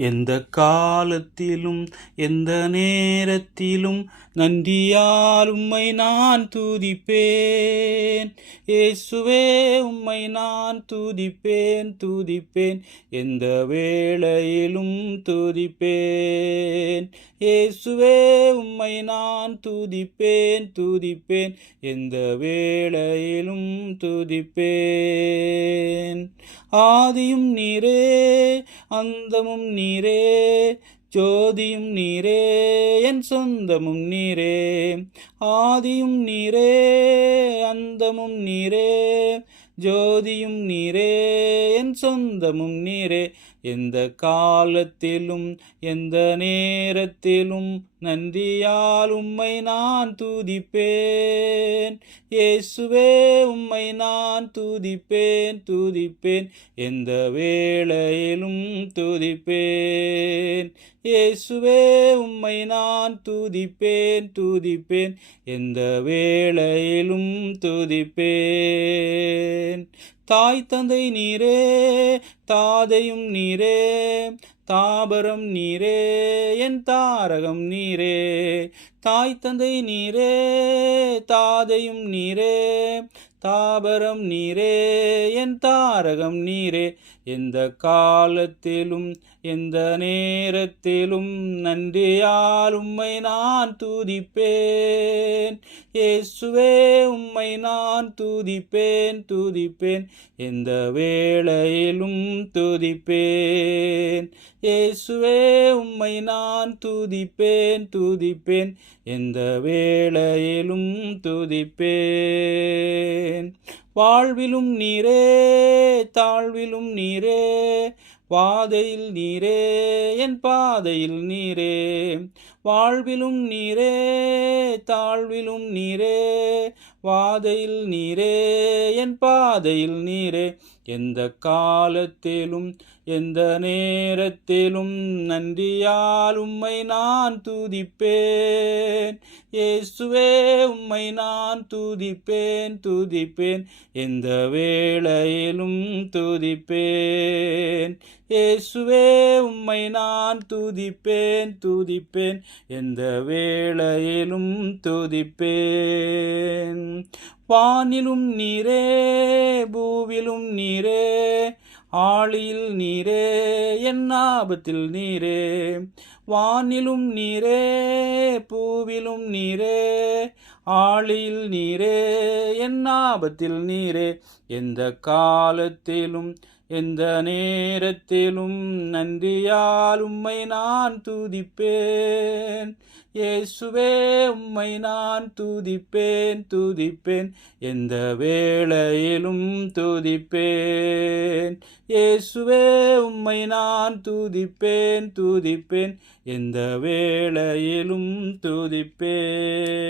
எந்த காலத்திலும் எந்த நேரத்திலும் நன்றியால் உம்மை நான் துதிப்பேன். இயேசுவே உம்மை நான் துதிப்பேன். எந்த வேளையிலும் துதிப்பேன். இயேசுவே உம்மை நான் துதிப்பேன். எந்த வேளையிலும் துதிப்பேன். ஆதியும் நீரே, அந்தமும் நீரே, ஜோதியும் நீரே, என் சொந்தமும் நீரே. ஆதியும் நீரே, அந்தமும் நீரே, ஜோதியும் நீரே, என் சொந்தமும் நீரே. எந்த காலத்திலும் எந்த நேரத்திலும் நன்றியால் உம்மை நான் துதிப்பேன். இயேசுவே உம்மை நான் துதிப்பேன். எந்த வேளையிலும் துதிப்பேன். இயேசுவே உம்மை நான் துதிப்பேன். எந்த வேளையிலும் துதிப்பேன். தாய் தந்தை நீரே, தாதையும் நீரே, தாபரம் நீரே, என் தாரகம் நீரே. தாய் தந்தை நீரே, தாதையும் நீரே, தாபரம் நீரே, என் தாரகம் நீரே. எந்த காலத்திலும் எந்த நேரத்திலும் நன்றியால் உம்மை நான் துதிப்பேன். இயேசுவே உம்மை நான் துதிப்பேன். எந்த வேளையிலும் துதிப்பேன். இயேசுவே உம்மை நான் துதிப்பேன். எந்த வேளையிலும் துதிப்பேன். வாழ்விலும் நீரே, தாழ்விலும் நீரே, வாதையில் நீரே, என் பாதையில் நீரே. வாழ்விலும் நீரே, தாழ்விலும் நீரே, வாதையில் நீரே, என் பாதையில் நீரே. எந்த காலத்திலும் எந்த நேரத்திலும் நன்றியால் உம்மை நான் துதிப்பேன். இயேசுவே உம்மை நான் துதிப்பேன். எந்த வேளையிலும் துதிப்பேன். இயேசுவே உம்மை நான் துதிப்பேன். எந்த வேளையிலும் துதிப்பேன். வானிலும் நீரே, பூவிலும் நீரே, ஆழியில் நீரே, என் ஆபத்தில் நீரே. வானிலும் நீரே, பூவிலும் நீரே, ஆழியில் நீரே, என் ஆபத்தில் நீரே. எந்த காலத்திலும் எந்த நேரத்திலும் நன்றியால் உம்மை நான் துதிப்பேன். இயேசுவே உம்மை நான் துதிப்பேன். எந்த வேளையிலும் துதிப்பேன். இயேசுவே உம்மை நான் துதிப்பேன். எந்த வேளையிலும் துதிப்பேன்.